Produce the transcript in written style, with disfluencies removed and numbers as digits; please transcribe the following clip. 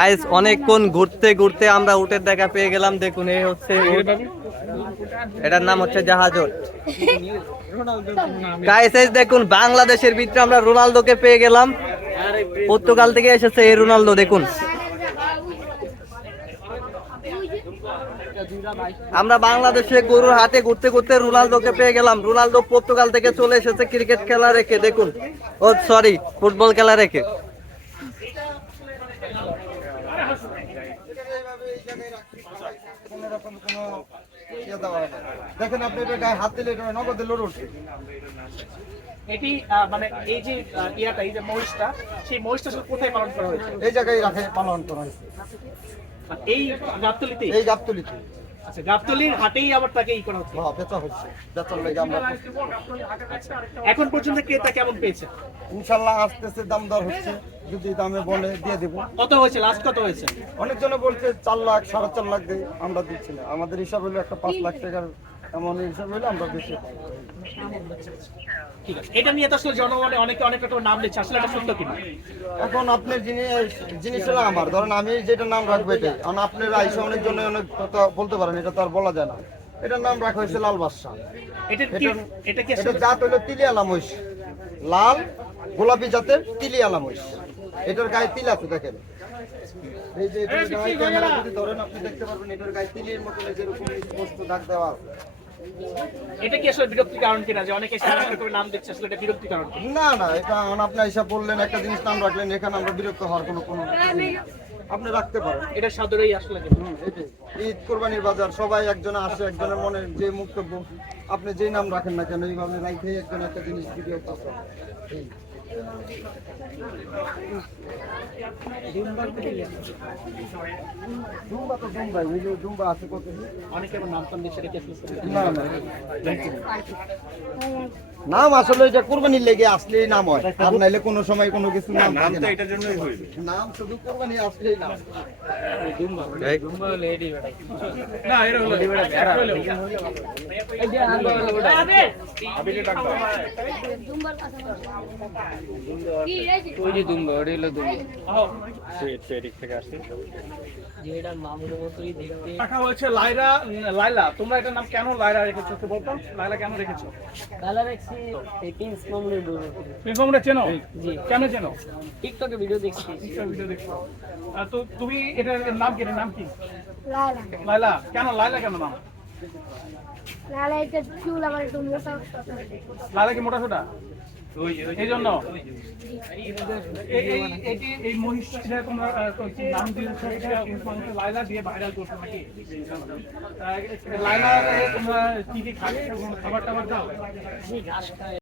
Guys অনেকক্ষণ ঘুরতে ঘুরতে আমরা উটের দেখা পেয়ে গেলাম। দেখুন এই হচ্ছে উট। এটার নাম হচ্ছে জাহাজট। গাইস এই দেখুন বাংলাদেশের ভিতরে আমরা রোনালদোকে পেয়ে গেলাম। পর্তুগাল থেকে এসেছে এই রোনালদো। দেখুন আমরা বাংলাদেশে গরুর হাটে ঘুরতে ঘুরতে রোনালদোকে পেয়ে গেলাম। রোনালদো পর্তুগাল থেকে চলে এসেছে ক্রিকেট খেলা রেখে। দেখুন ও সরি ফুটবল খেলা রেখে। দেখেন আপনি এটা গায়ে হাত দিলে এটা নগদে লড়ে উঠবে। এটি মানে এই যে ইয়াটা এই যে মহিষটা সেই মহিষটা আসলে কোথায় পালন করা হয়েছে? এই জায়গায় রাখে পালন করা হয়েছে, এই গাবতলীতে। এই গাবতলীতে। আচ্ছা, গাবতলীর হাটেই আবার তাকে ই করা হচ্ছে। হ্যাঁ, বেচা হচ্ছে, বেচার লেগে আমরা এখন পর্যন্ত ক্রেতা কেমন পেয়েছে? ইনশাল্লাহ আসতেছে, দাম দর হচ্ছে, যদি দামে বলে দিয়ে দেবো। কত হয়েছে লাস্ট, কত হয়েছে? অনেকজনে বলছে 4 লাখ 4.5 লাখ দেয়, আমরা দিচ্ছি না। আমাদের হিসাব হলো একটা 5 লাখ টাকার এমন হিসাব হলে আমরা বেশি। ঠিক আছে, এটা নিয়ে তো আসলে জনগণে অনেকে অনেক রকম নাম দিচ্ছে, আসলে এটা সত্য কিনা? এখন আপনার জিনিস হলো আমার, ধরেন আমি যেটা নাম রাখবো এটাই। কারণ আপনারা আইসা অনেকজন অনেক কথা বলতে পারেন, এটা তো আর বলা যায় না। এটার নাম রাখা হয়েছে লাল বাদশা। এটা কি এটা জাত হলো তিলিয়ালা মহিষ, লাল গোলাপি জাতের তিলিয়ালা মহিষ। এটার গায়ে তিল আছে, দেখেন এই যে এটার গায়ে ক্যামেরা যদি ধরেন আপনি দেখতে পারবেন এটার গায়ে তিলের মতন যেরকম স্পষ্ট দাগ দেওয়া আছে। এটা কি আসলে বিরক্তির কারণ কিনা যে অনেকে সারা করে নাম দিচ্ছে, আসলে এটা বিরক্তির কারণ? না না, এটা আপনার হিসাব বললেন, একটা জিনিস নাম রাখলেন, এখানে আমরা বিরক্ত হওয়ার কোনো আপনি রাখতে পারেন। এটা সাদরেই আসলে এটাই ঈদ কোরবানির বাজার, সবাই একজনে আসে, একজনের মনে যে মুক্তব্য আপনি যেই নাম রাখেন না কেন এইভাবে রাখে একজন একটা জিনিস ভিডিও করতে। দুম্বা তো দুম্বাই, ওই যে দুম্বা আছে কত, অনেকে আমার নাম টাম দিচ্ছে, এটা কি আসলে সত্য? না না নাম আসলে এটা কোরবানির লেগে আসলেই নাম হয়, আর নাইলে কোনো সময় কোনো কিছু নাম থাকে না। এটার জন্যই হইবে নাম, শুধু কোরবানি আসলেই নাম। দুম্বা হলো এডি বেটা, না এর হলো এডি বেটা বেড়া এই যে আনবা হলো বেটা আবিলে ডাক দাও দুম্বার কথা কি এই যে ওই যে দুম্বা ওই হলো দুম্বা সেদিক থেকে আসছে যেটার মামুর মতই দেখতে রাখা হয়েছে। লাইলা, তোমরা এটার নাম কেন লাইলা রেখেছো একটু বলতো? লাইলা কেন রেখেছো? লাইলা রেখেছি এই প্রিন্স মামুনের বউ। প্রিন্স মামুনের চেনো? জি। কেমনে চেনো? টিকটকে ভিডিও দেখছি। ভিডিও দেখছো? তো তুমি এটার নাম কি? এটার নাম কি? লালা লাইলা। কেন লাইলা কেন নাম? লালা এটা চুল আমার একটু মোটা। লাইলা কি মোটা সোটা? এই জন্য এই মহিষটা তোমরা নাম দিয়েছো লাইলা দিয়ে ভাইরাল করছো নাকি? লাইলা তোমরা কি কি খাবে, খাবার টাবার দাও? ঘাস খায়।